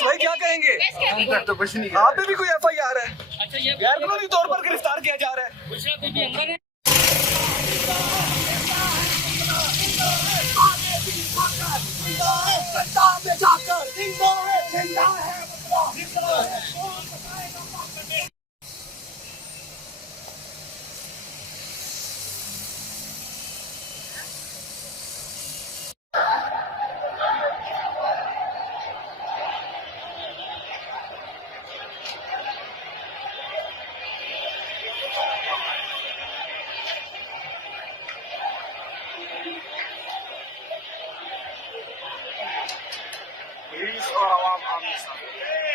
भाई क्या कहेंगे? तो कुछ नहीं, आप पे भी कोई FIR है। अच्छा, ये गैर कानूनी तौर पर गिरफ्तार किया जा रहा है। पुलिस और आवाम आमने सामने।